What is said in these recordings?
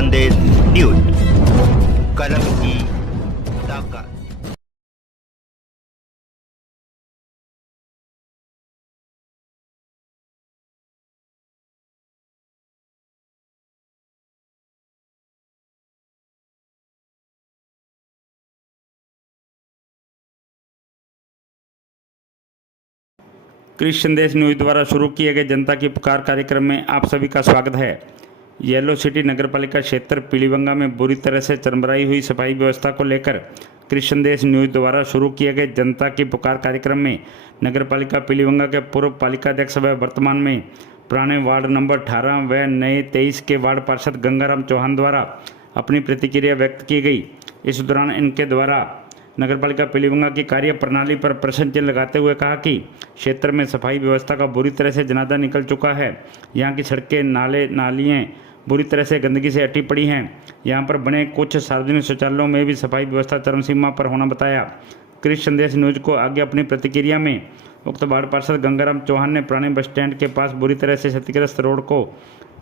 संदेश न्यूज, कलम की ताकत। कृषि संदेश न्यूज द्वारा शुरू किए गए जनता की पुकार कार्यक्रम में आप सभी का स्वागत है। येलो सिटी नगरपालिका क्षेत्र पीलीबंगा में बुरी तरह से चरमराई हुई सफाई व्यवस्था को लेकर कृषि संदेश न्यूज द्वारा शुरू किए गए जनता की पुकार कार्यक्रम में नगरपालिका पीलीबंगा के पूर्व पालिकाध्यक्ष व वर्तमान में पुराने वार्ड नंबर 18 व नए 23 के वार्ड पार्षद गंगाराम चौहान द्वारा अपनी प्रतिक्रिया व्यक्त की गई। इस दौरान इनके द्वारा नगरपालिका पीलीबंगा की कार्य प्रणाली पर प्रश्न चिन्ह लगाते हुए कहा कि क्षेत्र में सफाई व्यवस्था का बुरी तरह से जनाजा निकल चुका है। यहाँ की सड़कें, नाले, नालियाँ बुरी तरह से गंदगी से अटी पड़ी हैं। यहाँ पर बने कुछ सार्वजनिक शौचालयों में भी सफाई व्यवस्था चरम सीमा पर होना बताया। कृषि संदेश न्यूज को आगे अपनी प्रतिक्रिया में उक्त वार्ड पार्षद गंगाराम चौहान ने पुराने बस स्टैंड के पास बुरी तरह से क्षतिग्रस्त रोड को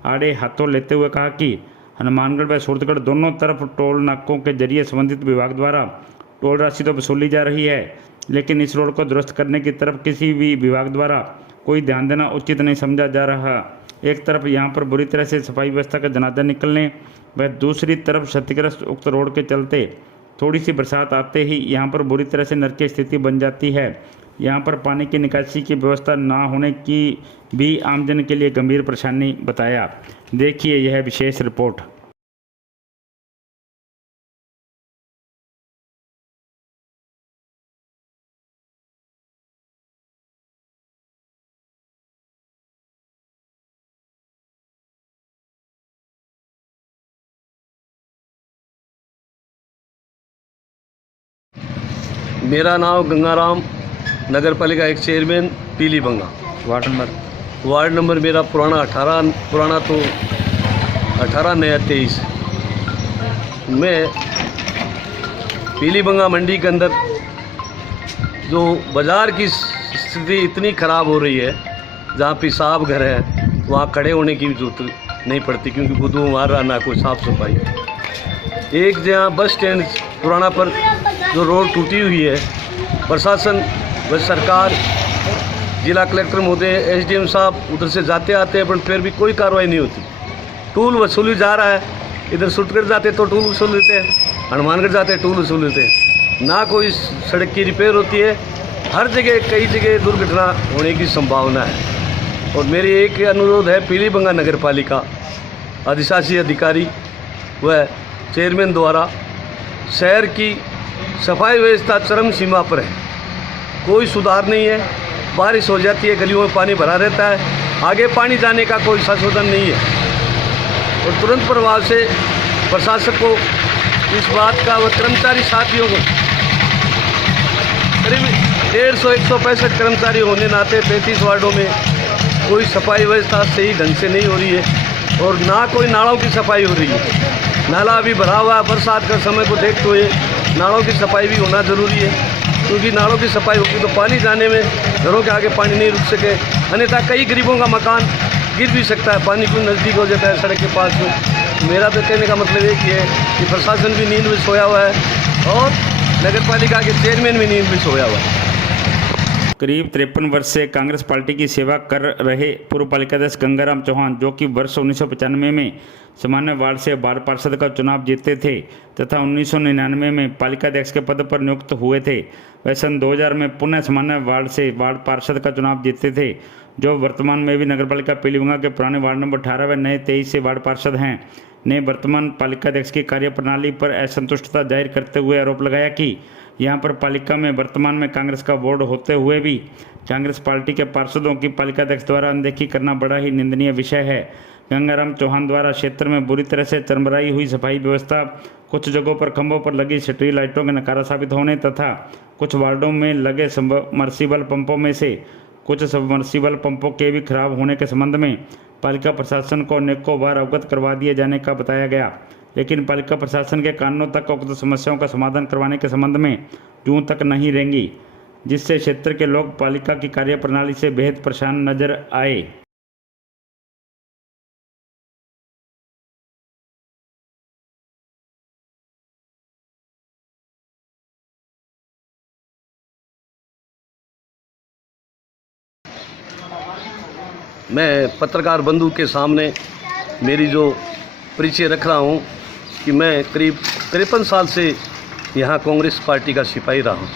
आड़े हाथों लेते हुए कहा कि हनुमानगढ़ व सूरतगढ़ दोनों तरफ टोल नाकों के जरिए संबंधित विभाग द्वारा टोल राशि तो वसूली जा रही है, लेकिन इस रोड को दुरुस्त करने की तरफ किसी भी विभाग द्वारा कोई ध्यान देना उचित नहीं समझा जा रहा। एक तरफ यहाँ पर बुरी तरह से सफाई व्यवस्था का जनाजा निकलने व दूसरी तरफ क्षतिग्रस्त उक्त रोड के चलते थोड़ी सी बरसात आते ही यहाँ पर बुरी तरह से नरकीय स्थिति बन जाती है। यहाँ पर पानी की निकासी की व्यवस्था ना होने की भी आमजन के लिए गंभीर परेशानी बताया। देखिए यह विशेष रिपोर्ट। मेरा नाम गंगाराम, नगरपालिका एक चेयरमैन पीलीबंगा। वार्ड नंबर मेरा पुराना 18, पुराना तो 18 नया 23। मैं पीलीबंगा मंडी के अंदर जो बाज़ार की स्थिति इतनी ख़राब हो रही है, जहाँ पेशाब घर है वहाँ खड़े होने की जरूरत नहीं पड़ती, क्योंकि खुद वहाँ रहना कोई साफ़ सफाई। एक जहाँ बस स्टैंड पुराना पर जो रोड टूटी हुई है, प्रशासन व सरकार, जिला कलेक्टर महोदय, एसडीएम साहब उधर से जाते आते हैं, पर फिर भी कोई कार्रवाई नहीं होती। टूल वसूली जा रहा है, इधर सूरतगढ़ जाते तो टूल वसूल लेते हैं, हनुमानगढ़ जाते टूल वसूल लेते हैं, ना कोई सड़क की रिपेयर होती है। हर जगह कई जगह दुर्घटना होने की संभावना है। और मेरी एक अनुरोध है, पीलीबंगा नगर पालिका अधिशासी अधिकारी व चेयरमैन द्वारा शहर की सफाई व्यवस्था चरम सीमा पर है, कोई सुधार नहीं है। बारिश हो जाती है, गलियों में पानी भरा रहता है, आगे पानी जाने का कोई संशोधन नहीं है। और तुरंत प्रभाव से प्रशासक को इस बात का व कर्मचारी साथियों को, करीब 150-165 कर्मचारी होने नाते 35 वार्डों में कोई सफाई व्यवस्था सही ढंग से नहीं हो रही है, और ना कोई नालों की सफाई हो रही है। नाला अभी भरा हुआ है, बरसात का समय को देखते हुए नालों की सफाई भी होना ज़रूरी है, क्योंकि नालों की सफाई होगी तो पानी जाने में घरों के आगे पानी नहीं रुक सके, अन्यथा कई गरीबों का मकान गिर भी सकता है, पानी को नज़दीक हो जाता है सड़क के पास में। मेरा तो कहने का मतलब एक ही है कि प्रशासन भी नींद में सोया हुआ है और नगरपालिका के चेयरमैन भी नींद में सोया हुआ है। करीब 53 वर्ष से कांग्रेस पार्टी की सेवा कर रहे पूर्व पालिकाध्यक्ष गंगाराम चौहान, जो कि वर्ष 1995 में सामान्य वार्ड से वार्ड पार्षद का चुनाव जीते थे तथा 1999 में पालिकाध्यक्ष के पद पर नियुक्त हुए थे, वह सन 2000 में पुनः सामान्य वार्ड से वार्ड पार्षद का चुनाव जीते थे, जो वर्तमान में भी नगरपालिका पीलीबंगा के पुराने वार्ड नंबर 18 व नए 23 से वार्ड पार्षद हैं, ने वर्तमान पालिकाध्यक्ष की कार्यप्रणाली पर असंतुष्टता जाहिर करते हुए आरोप लगाया कि यहाँ पर पालिका में वर्तमान में कांग्रेस का बोर्ड होते हुए भी कांग्रेस पार्टी के पार्षदों की पालिकाध्यक्ष द्वारा अनदेखी करना बड़ा ही निंदनीय विषय है। गंगाराम चौहान द्वारा क्षेत्र में बुरी तरह से चरमराई हुई सफाई व्यवस्था, कुछ जगहों पर खंभों पर लगी स्ट्रीट लाइटों के नकारा साबित होने तथा कुछ वार्डों में लगे सबमर्सिबल पंपों में से कुछ सबमर्सिबल पंपों के भी खराब होने के संबंध में पालिका प्रशासन को अनेकों बार अवगत करवा दिए जाने का बताया गया, लेकिन पालिका प्रशासन के कानों तक उक्त समस्याओं का समाधान करवाने के संबंध में जूं तक नहीं रेंगी, जिससे क्षेत्र के लोग पालिका की कार्यप्रणाली से बेहद परेशान नजर आए। मैं पत्रकार बंधु के सामने मेरी जो परिचय रख रहा हूँ कि मैं करीब 53 साल से यहाँ कांग्रेस पार्टी का सिपाही रहा हूँ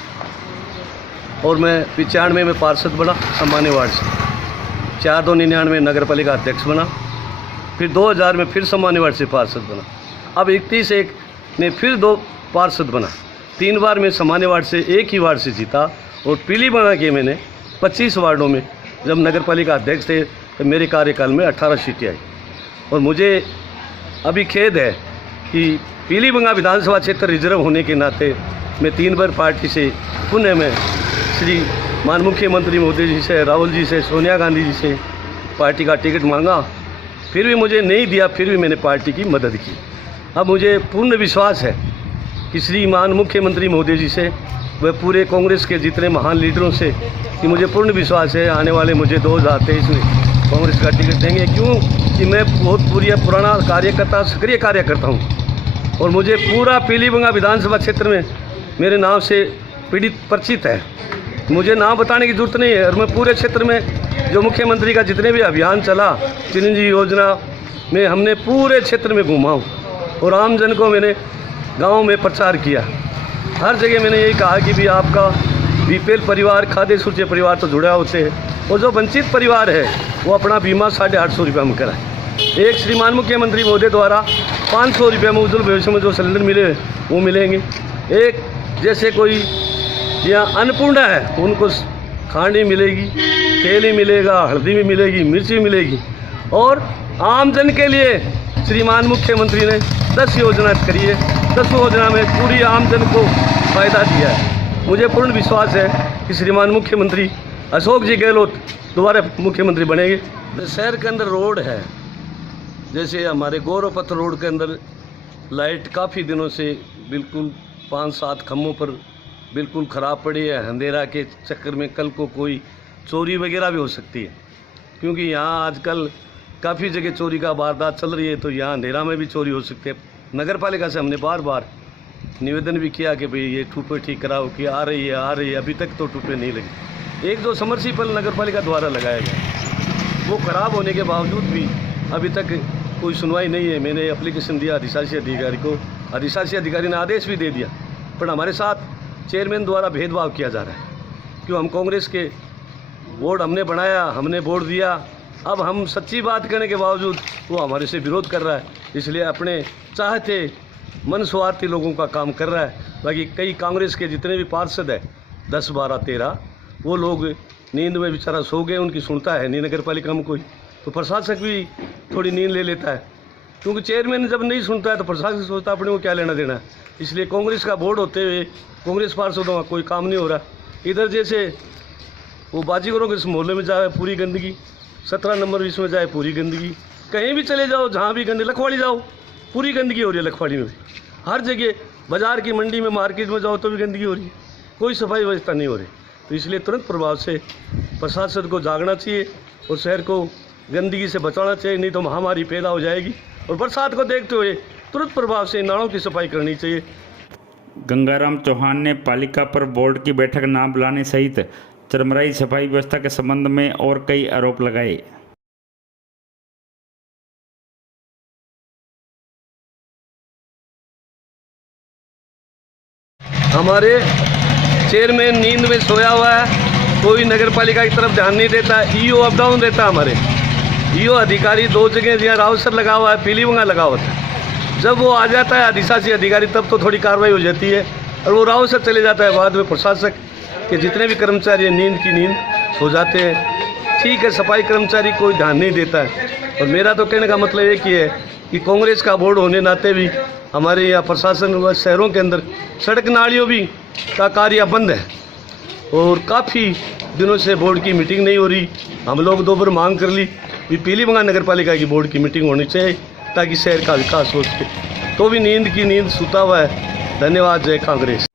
और मैं 95 में पार्षद बना सामान्य वार्ड से, 4-2-99 नगर पालिका अध्यक्ष बना, फिर 2000 में फिर सामान्य वार्ड से पार्षद बना, अब 31-1 में फिर 2 पार्षद बना, 3 बार मैं सामान्य वार्ड से एक ही वार्ड से जीता और पीलीभंगा के मैंने 25 वार्डों में जब नगर पालिका अध्यक्ष थे तो मेरे कार्यकाल में 18 सीटें आई। और मुझे अभी खेद है कि पीलीभंगा विधानसभा क्षेत्र रिजर्व होने के नाते मैं 3 बार पार्टी से पुनः में श्री मान मुख्यमंत्री मोदी जी से, राहुल जी से, सोनिया गांधी जी से पार्टी का टिकट मांगा, फिर भी मुझे नहीं दिया, फिर भी मैंने पार्टी की मदद की। अब मुझे पूर्ण विश्वास है कि श्रीमान मुख्यमंत्री मोदी जी से व पूरे कांग्रेस के जितने महान लीडरों से कि मुझे पूर्ण विश्वास है आने वाले मुझे 2023 में कांग्रेस का टिकट देंगे। क्यों कि मैं बहुत पुराना कार्यकर्ता, सक्रिय कार्यकर्ता हूँ और मुझे पूरा पीलीभंगा विधानसभा क्षेत्र में मेरे नाम से पीड़ित परिचित है, मुझे नाम बताने की जरूरत नहीं है। और मैं पूरे क्षेत्र में जो मुख्यमंत्री का जितने भी अभियान चला, चिरंजीवी योजना में हमने पूरे क्षेत्र में घूमा हूँ और आमजन को मैंने गाँव में प्रचार किया। हर जगह मैंने यही कहा कि भी आपका बीपीएल परिवार, खाद्य सूची परिवार तो जुड़ा होते हैं और जो वंचित परिवार है वो अपना बीमा 850 रुपये में कराए। एक श्रीमान मुख्यमंत्री महोदय द्वारा 500 रुपये में उज्ज्वल भविष्य में जो सिलेंडर मिले वो मिलेंगे। एक जैसे कोई यहाँ अन्नपूर्णा है उनको खांड ही मिलेगी, तेल ही मिलेगा, हल्दी भी मिलेगी, मिर्ची भी मिलेगी। और आमजन के लिए श्रीमान मुख्यमंत्री ने 10 योजना करी है, 10 योजना में पूरी आमजन को फ़ायदा दिया है। मुझे पूर्ण विश्वास है कि श्रीमान मुख्यमंत्री अशोक जी गहलोत दोबारा मुख्यमंत्री बनेंगे। शहर के अंदर रोड है, जैसे हमारे गौरव पथ रोड के अंदर लाइट काफ़ी दिनों से बिल्कुल 5-7 खम्भों पर बिल्कुल ख़राब पड़ी है। अंधेरा के चक्कर में कल को कोई चोरी वगैरह भी हो सकती है, क्योंकि यहाँ आजकल काफ़ी जगह चोरी का वारदात चल रही है, तो यहाँ अंधेरा में भी चोरी हो सकती है। नगर पालिका से हमने बार बार निवेदन भी किया कि भाई ये टूपे ठीक कराओ, कि आ रही है, अभी तक तो टूपे नहीं लगे। एक जो समरसीबल नगर पालिका द्वारा लगाया गया वो ख़राब होने के बावजूद भी अभी तक कोई सुनवाई नहीं है। मैंने एप्लीकेशन दिया अधिशासी अधिकारी को, अधिशासी अधिकारी ने आदेश भी दे दिया, पर हमारे साथ चेयरमैन द्वारा भेदभाव किया जा रहा है। क्यों हम कांग्रेस के बोर्ड हमने बनाया, हमने वोट दिया, अब हम सच्ची बात करने के बावजूद वो हमारे से विरोध कर रहा है, इसलिए अपने चाहते मन स्वार्थी लोगों का काम कर रहा है। बाकी कई कांग्रेस के जितने भी पार्षद हैं 10, 12, 13 वो लोग नींद में बेचारा सो गए, उनकी सुनता है नहीं नगर पालिका में कोई, तो प्रशासक भी थोड़ी नींद ले लेता है, क्योंकि चेयरमैन जब नहीं सुनता है तो प्रशासक सोचता अपने को क्या लेना देना है। इसलिए कांग्रेस का बोर्ड होते हुए कांग्रेस पार्षदों का कोई काम नहीं हो रहा। इधर जैसे वो बाजीगरों के इस मोहल्ले में जाए पूरी गंदगी, 17 नंबर 20 में जाए पूरी गंदगी, कहीं भी चले जाओ जहाँ भी गंदगी, लखवाड़ी जाओ पूरी गंदगी हो रही है, लखवाड़ी में भी हर जगह, बाज़ार की मंडी में, मार्केट में जाओ तो भी गंदगी हो रही है, कोई सफाई व्यवस्था नहीं हो रही। तो इसलिए तुरंत प्रभाव से प्रशासन को जागना चाहिए और शहर को गंदगी से बचाना चाहिए, नहीं तो महामारी पैदा हो जाएगी। और बरसात को देखते हुए तुरंत प्रभाव से नालों की सफाई करनी चाहिए। गंगाराम चौहान ने पालिका पर बोर्ड की बैठक ना बुलाने सहित चरमराई सफाई व्यवस्था के संबंध में और कई आरोप लगाए। हमारे चेयरमैन नींद में सोया हुआ है, कोई नगर पालिका की तरफ ध्यान नहीं देता, ईओ अप डाउन देता। हमारे ईओ अधिकारी 2 जगह जहाँ रावसर लगा हुआ है, पीलीभंगा लगा हुआ था, जब वो आ जाता है अधिशासी अधिकारी तब तो थोड़ी कार्रवाई हो जाती है और वो रावसर चले जाता है। बाद में प्रशासक के जितने भी कर्मचारी नींद की नींद सो जाते हैं। ठीक है, सफाई कर्मचारी कोई ध्यान नहीं देता है। और मेरा तो कहने का मतलब एक ही है कि कांग्रेस का बोर्ड होने नाते भी हमारे यहाँ प्रशासन व शहरों के अंदर सड़क नालियों भी का कार्य बंद है और काफ़ी दिनों से बोर्ड की मीटिंग नहीं हो रही। हम लोग 2 बार मांग कर ली कि पीलीभंगा नगर पालिका की बोर्ड की मीटिंग होनी चाहिए ताकि शहर का विकास हो सके, तो भी नींद की नींद सुता हुआ है। धन्यवाद। जय कांग्रेस।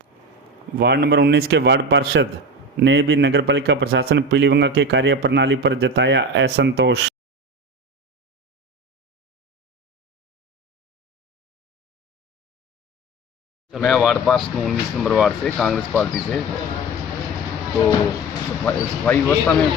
वार्ड नंबर 19 के वार्ड पार्षद ने भी नगर पालिका प्रशासन पीलीभंगा के कार्य प्रणाली पर जताया असंतोष। मैं वार्ड पास 19 नंबर वार्ड से कांग्रेस पार्टी से, तो सफाई व्यवस्था में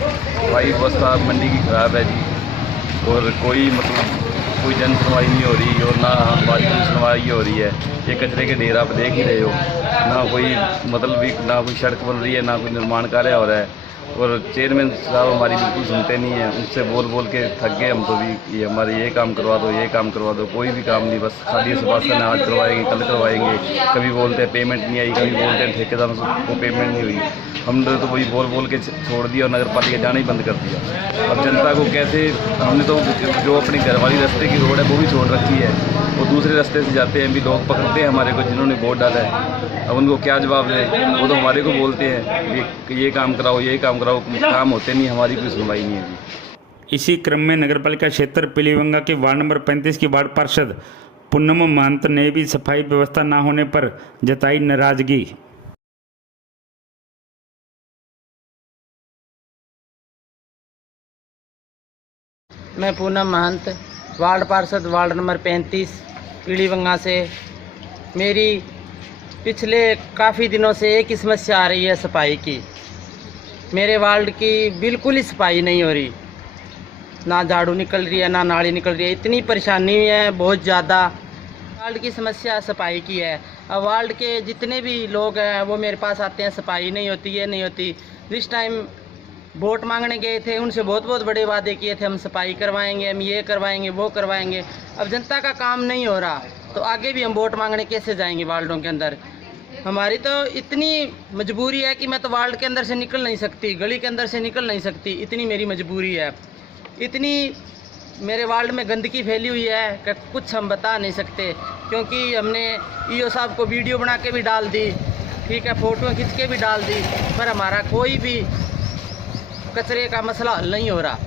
सफाई व्यवस्था मंडी की ख़राब है जी। और कोई मतलब कोई जन सुनवाई नहीं हो रही और ना हमारी कोई सुनवाई हो रही है। ये कचरे के ढेर आप देख ही रहे हो, ना कोई मतलब भी ना कोई सड़क बन रही है, ना कोई निर्माण कार्य हो रहा है। और चेयरमैन साहब हमारी बिल्कुल सुनते नहीं हैं, उनसे बोल बोल के थक गए हम तो भी। ये हमारे ये काम करवा दो, ये काम करवा दो, कोई भी काम नहीं, बस खाली सुभाषण आज करवाएंगे, कल करवाएंगे। कभी बोलते हैं पेमेंट नहीं आई, कभी बोलते हैं ठेकेदारों को पेमेंट नहीं हुई। हमने तो वही बोल बोल के छोड़ दिया और नगर पालिका जाना ही बंद कर दिया। अब जनता को कैसे, हमने तो जो अपनी घर वाली रास्ते की रोड है वो भी छोड़ रखी है, वो दूसरे रास्ते से जाते हैं। भी लोग पकड़ते हैं हमारे को जिन्होंने वोट डाला है, अब उनको क्या जवाब दें? वो तो हमारे को बोलते हैं ये काम कराओ, ये काम कराओ, काम होते नहीं, हमारी कोई सुनवाई नहीं है जी। इसी क्रम में नगरपालिका क्षेत्र पीलीभंगा के वार्ड नंबर 35 की वार्ड पार्षद पूनम महंत ने भी सफाई व्यवस्था न होने पर जताई नाराजगी। मैं पूनम महंत, वार्ड पार्षद वार्ड नंबर 35 पीलीभंगा से। मेरी पिछले काफ़ी दिनों से एक ही समस्या आ रही है सफाई की। मेरे वार्ड की बिल्कुल ही सफाई नहीं हो रही, ना झाड़ू निकल रही है, ना नाली निकल रही है। इतनी परेशानी है बहुत ज़्यादा। वार्ड की समस्या सफाई की है। अब वार्ड के जितने भी लोग हैं वो मेरे पास आते हैं, सफाई नहीं होती, ये नहीं होती। जिस टाइम वोट मांगने गए थे उनसे बहुत बहुत बड़े वादे किए थे, हम सफाई करवाएंगे, हम ये करवाएंगे, वो करवाएंगे। अब जनता का काम नहीं हो रहा तो आगे भी हम वोट मांगने कैसे जाएंगे वार्डों के अंदर? हमारी तो इतनी मजबूरी है कि मैं तो वार्ड के अंदर से निकल नहीं सकती, गली के अंदर से निकल नहीं सकती, इतनी मेरी मजबूरी है। इतनी मेरे वार्ड में गंदगी फैली हुई है कि कुछ हम बता नहीं सकते, क्योंकि हमने ईओ साहब को वीडियो बना के भी डाल दी, ठीक है, फ़ोटो खींच के भी डाल दी, पर हमारा कोई भी कचरे का मसला हल नहीं हो रहा।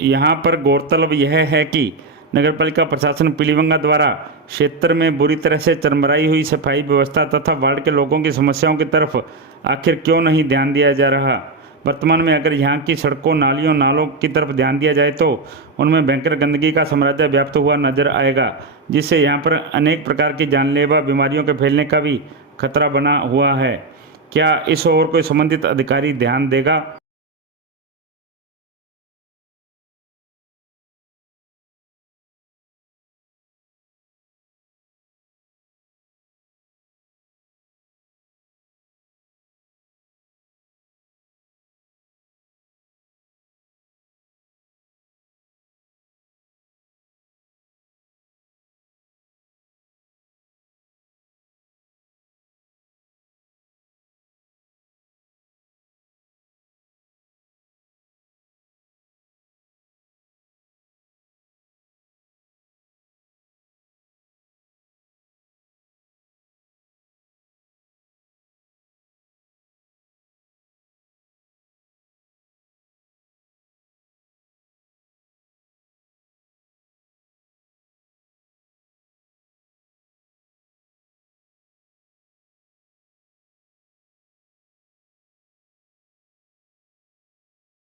यहाँ पर गौरतलब यह है कि नगरपालिका प्रशासन पीलीभंगा द्वारा क्षेत्र में बुरी तरह से चरमराई हुई सफाई व्यवस्था तथा वार्ड के लोगों की समस्याओं की तरफ आखिर क्यों नहीं ध्यान दिया जा रहा। वर्तमान में अगर यहाँ की सड़कों, नालियों, नालों की तरफ ध्यान दिया जाए तो उनमें भयंकर गंदगी का साम्राज्य व्याप्त हुआ नजर आएगा, जिससे यहाँ पर अनेक प्रकार की जानलेवा बीमारियों के फैलने का भी खतरा बना हुआ है। क्या इस ओर कोई संबंधित अधिकारी ध्यान देगा?